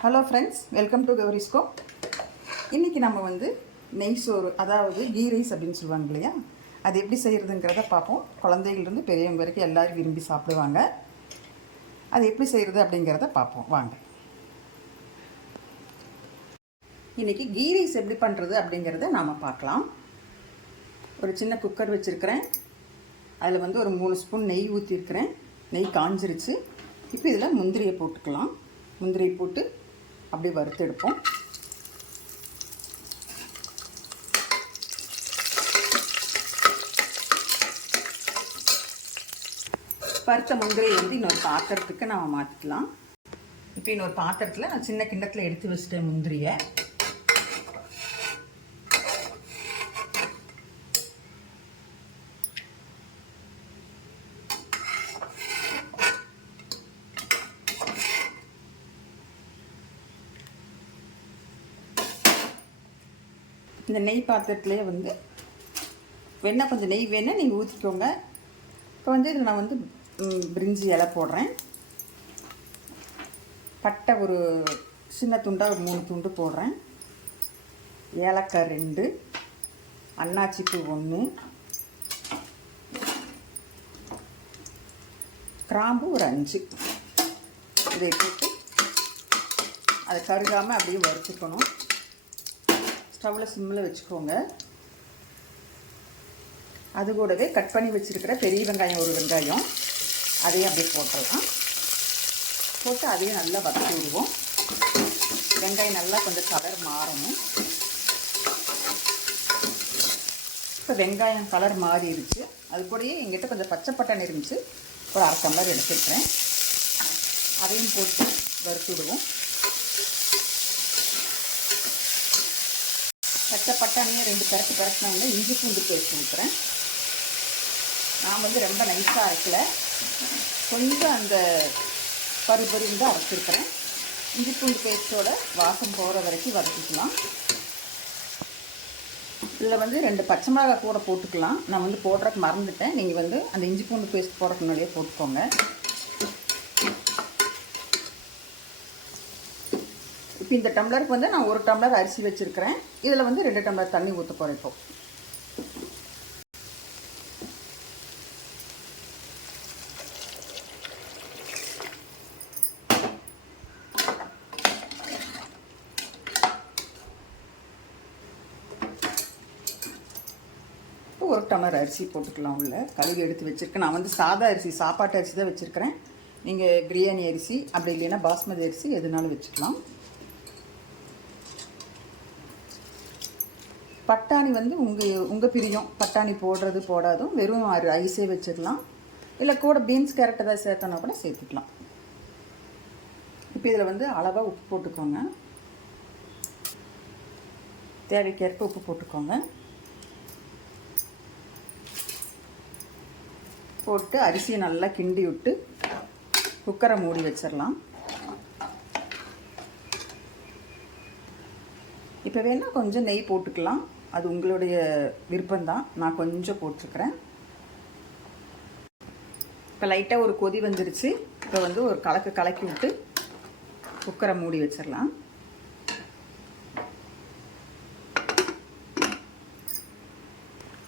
Hello friends welcome to கௌரிஸ்கோ இன்றைக்கி நம்ம வந்து நெய் சோறு அதாவது கீ ரைஸ் அப்படின்னு சொல்லுவாங்க இல்லையா? அது எப்படி செய்கிறதுங்கிறத பார்ப்போம். குழந்தைகள்லேருந்து பெரியவங்க வரைக்கும் எல்லோரும் விரும்பி சாப்பிடுவாங்க. அது எப்படி செய்கிறது அப்படிங்கிறத பார்ப்போம். வாங்க. இன்றைக்கி கீ ரைஸ் எப்படி பண்ணுறது அப்படிங்கிறத நாம் பார்க்கலாம். ஒரு சின்ன குக்கர் வச்சுருக்கிறேன். அதில் வந்து ஒரு மூணு ஸ்பூன் நெய் ஊற்றிருக்கிறேன் நெய் காஞ்சிருச்சு. இப்போ இதில் முந்திரியை போட்டுக்கலாம். முந்திரியை போட்டு அப்படியே வறுத்தெடுப்போம் பருத்த முந்திரையை முந்திரியை வந்து இன்னொரு பாத்திரத்துக்கு நம்ம மாற்றிக்கலாம் இப்போ இன்னொரு பாத்திரத்தில் நான் சின்ன கிண்ணத்தில் எடுத்து வச்சுட்டேன் முந்திரியை. இந்த நெய் பாத்திரத்துலேயே வந்து வேணால் கொஞ்சம் நெய் வேணால் நீங்கள் ஊற்றிக்கோங்க இப்போ வந்து இதில் நான் வந்து பிரிஞ்சி இலை போடுறேன். பட்டை ஒரு சின்ன துண்டாக ஒரு மூணு துண்டு போடுறேன். ஏலக்காய் ரெண்டு அன்னாச்சிப்பூ ஒன்று கிராம்பு ஒரு அஞ்சு. இதை போட்டு அதை கருகாமல் அப்படியே வறுத்துக்கணும். ஸ்டவ்வில் சிம்மில் வச்சுக்கோங்க. அது கூடவே கட் பண்ணி வச்சுருக்கிற பெரிய வெங்காயம் ஒரு வெங்காயம் அதையும் அப்படியே போட்டுடலாம். போட்டு அதையும் நல்லா வதக்கி விடுவோம். வெங்காயம் நல்லா கொஞ்சம் கலர் மாறணும். இப்போ வெங்காயம் கலர் மாறிடுச்சு. அது கூடயே எங்கிட்ட கொஞ்சம் பச்சை பட்டாணி இருந்துச்சு. ஒரு அரை டம்ளர் எடுத்துக்கிறேன். அதையும் போட்டு வறுத்து விடுவோம். பச்சை பட்டாணியை ரெண்டு பரட்டு பரட்டினவங்க இஞ்சி பூண்டு பேஸ்ட் ஊற்றுறேன் நான் வந்து ரொம்ப நைஸாக அரைக்கல. கொஞ்சம் அந்த பரு தான் அரைச்சிருக்கிறேன். இஞ்சி பூண்டு பேஸ்ட்டோட வாசம் போகிற வரைக்கும் வதக்கிக்கலாம். இதில் வந்து ரெண்டு பச்சை மிளகாய் கூட போட்டுக்கலாம். நான் வந்து போடுறதுக்கு மறந்துட்டேன். நீங்கள் வந்து அந்த இஞ்சி பூண்டு பேஸ்ட் போடுறதுக்கு முன்னாடியே போட்டுக்கோங்க. இப்போ இந்த டம்ளருக்கு வந்து நான் ஒரு டம்ளர் அரிசி வச்சுருக்கிறேன். இதில் வந்து ரெண்டு டம்ளர் தண்ணி ஊற்ற போகிறேன் இப்போ. ஒரு டம்ளர் அரிசி போட்டுக்கலாம் உள்ள. கழுவி எடுத்து வச்சுருக்கேன். நான் வந்து சாதா அரிசி சாப்பாட்டு அரிசி தான் வச்சுருக்கிறேன். நீங்கள் பிரியாணி அரிசி அப்படி இல்லைன்னா பாஸ்மதி அரிசி எதுனாலும் வச்சுக்கலாம். பட்டாணி வந்து உங்கள் உங்கள் பிரியம். பட்டாணி போடுறது போடாதும் வெறும் ஐஸே வச்சிடலாம். இல்லை கூட பீன்ஸ் கேரட் ஏதாவது சேர்த்தோன்னா கூட சேர்த்துக்கலாம். இப்போ இதில் வந்து அளவாக உப்பு போட்டுக்கோங்க. தேவைக்கேற்ப உப்பு போட்டுக்கோங்க. போட்டு அரிசியை நல்லா கிண்டி விட்டு குக்கரை மூடி வச்சிடலாம். இப்போ வேணால் கொஞ்சம் நெய் போட்டுக்கலாம். அது உங்களுடைய விருப்பம்தான். நான் கொஞ்சம் போட்டிருக்கிறேன். இப்போ லைட்டாக ஒரு கொதி வந்துருச்சு. இப்போ வந்து ஒரு கலக்கு கலக்கி விட்டு குக்கரை மூடி வச்சிடலாம்.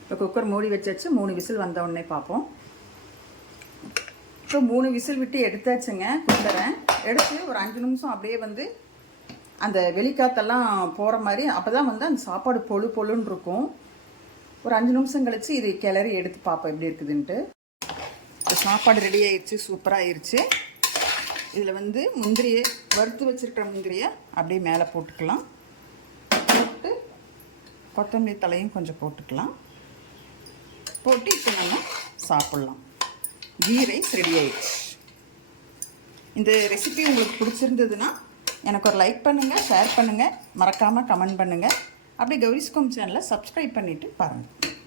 இப்போ குக்கர் மூடி வச்சாச்சு. மூணு விசில் வந்த உடனே பார்ப்போம். இப்போ மூணு விசில் விட்டு எடுத்தாச்சுங்க. குக்கரை எடுத்து ஒரு அஞ்சு நிமிஷம் அப்படியே வந்து அந்த வெளிக்காத்தெல்லாம் போகிற மாதிரி அப்போ தான் வந்து அந்த சாப்பாடு பொழு பொழுன்னு இருக்கும். ஒரு அஞ்சு நிமிஷம் கழித்து இது கிளறி எடுத்து பார்ப்போம் எப்படி இருக்குதுன்ட்டு. சாப்பாடு ரெடி ஆயிடுச்சு சூப்பராக ஆயிடுச்சு இதில் வந்து முந்திரியை வறுத்து வச்சுருக்கிற முந்திரியை அப்படியே மேலே போட்டுக்கலாம். போட்டு கொத்தமல்லி தலையும் கொஞ்சம் போட்டுக்கலாம். போட்டு இப்போ நம்ம சாப்பிட்லாம். கீ ரைஸ் ரெடி ஆயிடுச்சு இந்த ரெசிபி உங்களுக்கு பிடிச்சிருந்ததுன்னா எனக்கு ஒரு லைக் பண்ணுங்கள் ஷேர் பண்ணுங்கள் மறக்காமல் கமெண்ட் பண்ணுங்கள் அப்படியே கௌரிஸ்கோம் சேனலை சப்ஸ்கிரைப் பண்ணிவிட்டு பாருங்கள்